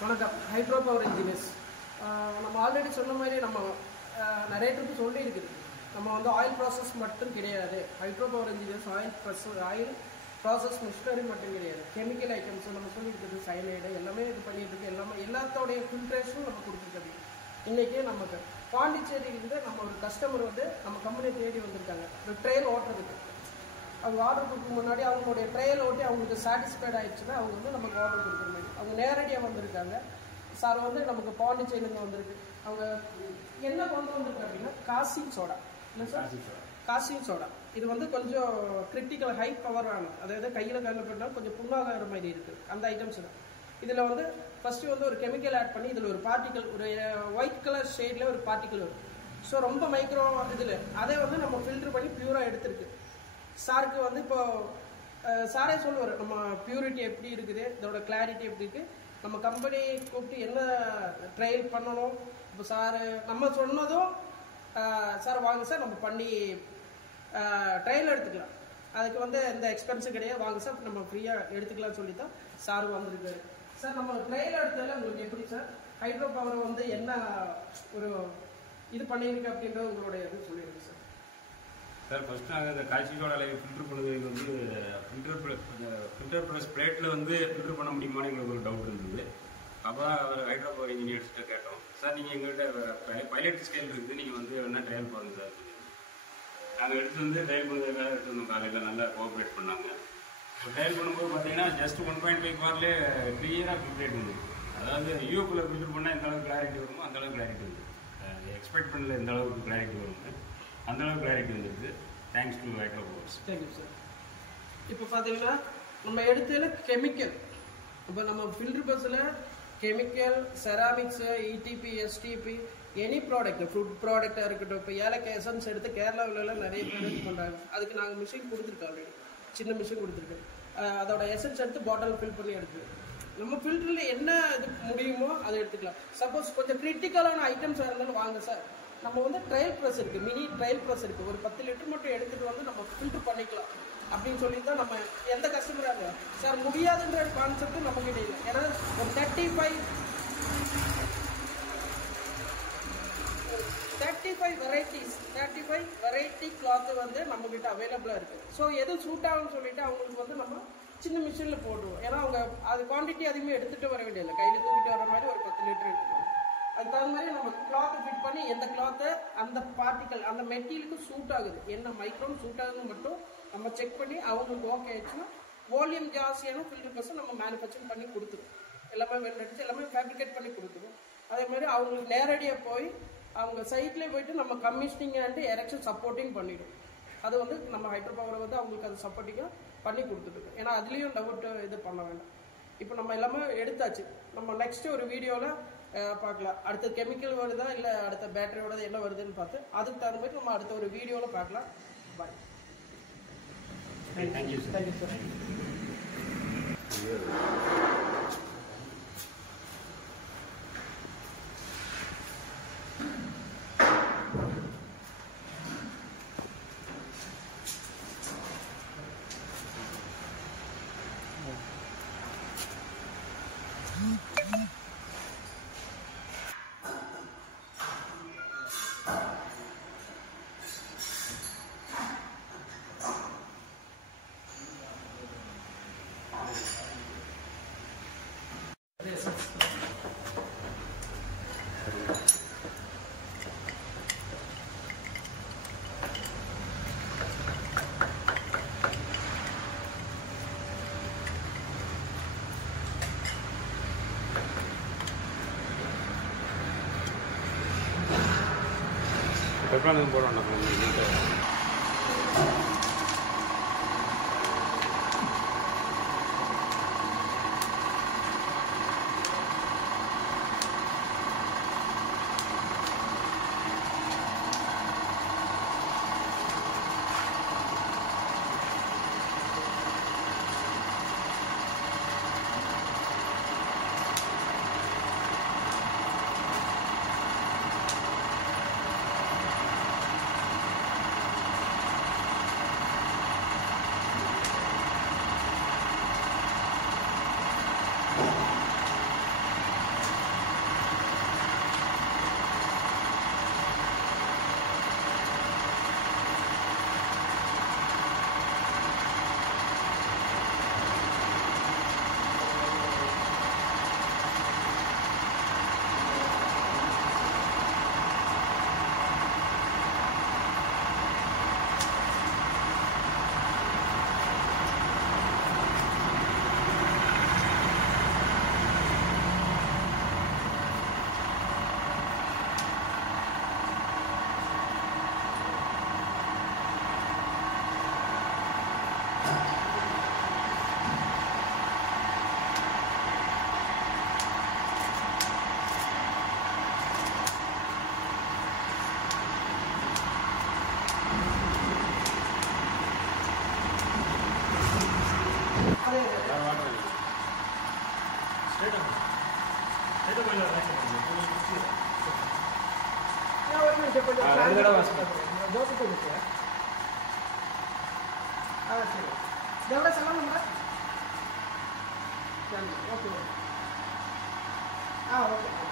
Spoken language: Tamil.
வணக்கம். Hydro power engineers. நம்ம ஆல்ரெடி சொன்ன மாதிரி நம்ம நிறைய ட்ரிப்பு சொல்லி இருக்குது. நம்ம வந்து ஆயில் ப்ராசஸ் மட்டும் கிடையாது. Hydro power engineers oil process machinery மட்டும் கிடையாது. கெமிக்கல் ஐட்டம்ஸ் நம்ம சொல்லியிருக்குது, சைனைடு எல்லாமே இது பண்ணிட்டு இருக்கு. எல்லாத்தோடைய ஃபில்ட்ரேஷனும் நம்ம கொடுத்துருக்கோம். இன்றைக்கி நமக்கு பாண்டிச்சேரியிலேருந்து நம்ம ஒரு கஸ்டமர் வந்து நம்ம கம்பெனி தேடி வந்திருக்காங்க ஒரு ட்ரெயில் ஓட்டுறதுக்கு. அவங்க ஆர்டர் கொடுக்க முன்னாடி அவங்களுடைய ட்ரையல் ஓட்டி அவங்களுக்கு சாட்டிஸ்ஃபைட் ஆகிடுச்சுன்னா அவங்க வந்து நமக்கு ஆர்டர் கொடுக்குற மாதிரி அவங்க நேரடியாக வந்திருக்காங்க. சார் வந்து நமக்கு பாண்டிச்சேரியிலேருந்து வந்திருக்கு. அவங்க என்ன கொண்டு வந்திருக்கு அப்படின்னா காசிங் சோடா. இல்லை சார், காசிங் சோடா இது வந்து கொஞ்சம் கிரிட்டிக்கல் ஹை பவர் ஆனது. அதாவது கையில் பண்ணால் கொஞ்சம் புண்ணாகிற மாதிரி இருக்குது. அந்த ஐட்டம்ஸ் தான். இதில் வந்து ஃபஸ்ட்டு வந்து ஒரு கெமிக்கல் ஆட் பண்ணி இதில் ஒரு பார்ட்டிக்கல், ஒரு ஒயிட் கலர் ஷேடில் ஒரு பார்ட்டிக்கல் வரும். ஸோ ரொம்ப மைக்ரோ இதில் அதை வந்து நம்ம ஃபில்ட்ரு பண்ணி ப்யூராக எடுத்துருக்கு. சாருக்கு வந்து இப்போ சாரே சொல்லுவார் நம்ம பியூரிட்டி எப்படி இருக்குது, இதோட கிளாரிட்டி எப்படி இருக்குது, நம்ம கம்பெனி கூப்பிட்டு என்ன ட்ரையல் பண்ணணும். இப்போ சார் நம்ம சொன்னதும் சார் வாங்க சார் நம்ம பண்ணி ட்ரையல் எடுத்துக்கலாம், அதுக்கு வந்து எந்த எக்ஸ்பென்ஸும் கிடையாது, வாங்க சார் நம்ம ஃப்ரீயாக எடுத்துக்கலாம்னு சொல்லி தான் சார் வந்திருக்காரு. சார் நம்ம ட்ரையல் எடுத்ததில் உங்களுக்கு எப்படி சார் ஹைட்ரோ பவர் வந்து என்ன ஒரு இது பண்ணியிருக்கு அப்படின்ற உங்களுடைய இது சொல்லிடுங்க சார். சார் ஃபஸ்ட்டு நாங்கள் இந்த காய்ச்சியோட ஃபில்டர் பண்ணுறதுக்கு வந்து ஃபில்டர் ப்ளஸ் பிளேட்டில் வந்து ஃபில்டர் பண்ண முடியுமான்னு எங்களுக்கு ஒரு டவுட் இருந்தது. அப்போ தான் அவர் ஹைட்ரோ பவர் இன்ஜினியர்ஸ்கிட்ட கேட்டோம். சார் நீங்கள் எங்கள்கிட்ட பைலட் ஸ்கேல் இருக்குது, நீங்கள் வந்து வேணா ட்ரையல் பாருங்கள் சார். நாங்கள் எடுத்து வந்து ட்ரையல் பண்ணுறதுக்காக எடுத்து வந்தோம். காலையில் நல்லா கோஆப்ரேட் பண்ணாங்க. இப்போ ட்ரையல் பண்ணும்போது பார்த்தீங்கன்னா ஜஸ்ட் 1.5 பார்லேயே கிளியராக ஃபில்ட்ரேட் இருந்தது. அதாவது யூஎஃப்ல ஃபில்டர் பண்ணால் எந்த அளவுக்கு கிளாரிட்டி வருமோ அந்தளவுக்கு கிளாரிட்டி வருது. எக்ஸ்பெக்ட் பண்ணல எந்த அளவுக்கு கிளாரிட்டி வரும்னு அந்தளவுக்கு கிளாரிட்டி வந்துருக்கு. Thanks to Hydro Powers. Thank you sir. இப்போ பார்த்தீங்கன்னா நம்ம எடுத்ததில் கெமிக்கல், இப்போ நம்ம ஃபில்டர் பஸ்ஸில் chemical, ceramics, ETP, STP, any product, food ப்ராடக்டாக இருக்கட்டும். இப்போ ஏலக்காய் எசன்ஸ் எடுத்து கேரளாவிலலாம் நிறைய பேர் இது பண்ணுறாங்க. அதுக்கு நாங்கள் மிஷின் கொடுத்துருக்கோம், ஆல்ரெடி சின்ன மிஷின் கொடுத்துருக்கோம். அதோட எசன்ஸ் எடுத்து பாட்டில் ஃபில் பண்ணி எடுத்துக்கலாம். நம்ம ஃபில்டரில் என்ன இது முடியுமோ அதை எடுத்துக்கலாம். சப்போஸ் கொஞ்சம் கிரிட்டிக்கலான ஐட்டம்ஸாக இருந்தாலும் வாங்க சார், நம்ம வந்து ட்ரையல் ப்ரெஸ் இருக்குது, மினி ட்ரையல் ப்ரெஸ் இருக்குது, ஒரு 10 லிட்டர் மட்டும் எடுத்துகிட்டு வந்து நம்ம ஃபில்டர் பண்ணிக்கலாம் அப்படின்னு சொல்லி தான் நம்ம எந்த கஸ்டமராக இருந்தால் சார் முடியாதுன்ற கான்செப்ட் நம்மக்கிட்ட இல்லை. ஏன்னா ஒரு 35 வெரைட்டி கிளாத்து வந்து நம்மக்கிட்ட அவைலபிளாக இருக்குது. ஸோ எது சூட் ஆகும்னு சொல்லிட்டு அவங்களுக்கு வந்து நம்ம சின்ன மிஷினில் போட்டுருவோம். ஏன்னா அவங்க அது குவான்டிட்டி அதிகமாக எடுத்துகிட்டு வர வேண்டியதில்லை, கையில் தூக்கிட்டு வர மாதிரி ஒரு 10 லிட்டர் எடுத்துக்கணும். அதுக்கு தகுந்த மாதிரி நம்ம கிளாத்தை ஃபிட் பண்ணி எந்த கிளாத்தை அந்த பார்ட்டிக்கல் அந்த மெட்டீரியலுக்கு சூட் ஆகுது, என்ன மைக்ரோன் சூட் ஆகுதுன்னு மட்டும் நம்ம செக் பண்ணி அவங்களுக்கு ஓகே ஆயிடுச்சுன்னா வால்யூம் ஜாஸ்தியான ஃபில்டர் ப்ரெஸ் நம்ம மேனுஃபேக்சரிங் பண்ணி கொடுத்துருவோம். எல்லாமே வெள்ளடிச்சு எல்லாமே ஃபேப்ரிகேட் பண்ணி கொடுத்துருவோம். அதே மாதிரி அவங்களுக்கு நேரடியாக போய் அவங்க சைட்லேயே போயிட்டு நம்ம கமிஷனிங் அண்ட் எரெக்ஷன் சப்போர்ட்டிங் பண்ணிவிடும். அது வந்து நம்ம ஹைட்ரோ பவரை வந்து அவங்களுக்கு அது சப்போர்ட்டிங்காக பண்ணி கொடுத்துருக்கோம். ஏன்னா அதுலேயும் டவுட் இது பண்ண வேண்டாம். இப்போ நம்ம எல்லாமே எடுத்தாச்சு. நம்ம நெக்ஸ்ட்டு ஒரு வீடியோவில் பார்க்கலாம். அடுத்த கெமிக்கல் வருதா இல்லை அடுத்த பேட்டரியோட என்ன வருதுன்னு பார்த்து அதுக்கு தகுந்த மாதிரி நம்ம அடுத்த ஒரு வீடியோவில் பார்க்கலாம். Bye. Thank you sir. Thank you sir. Petrol போடுறோம். ஒரு நிமிஷம் கொஞ்சம் ரெண்டு தடவை வாசிப்பேன். ஜோசி கொடுத்து சரி எவ்வளோ சொல்லணும்ல ஓகே ஓகே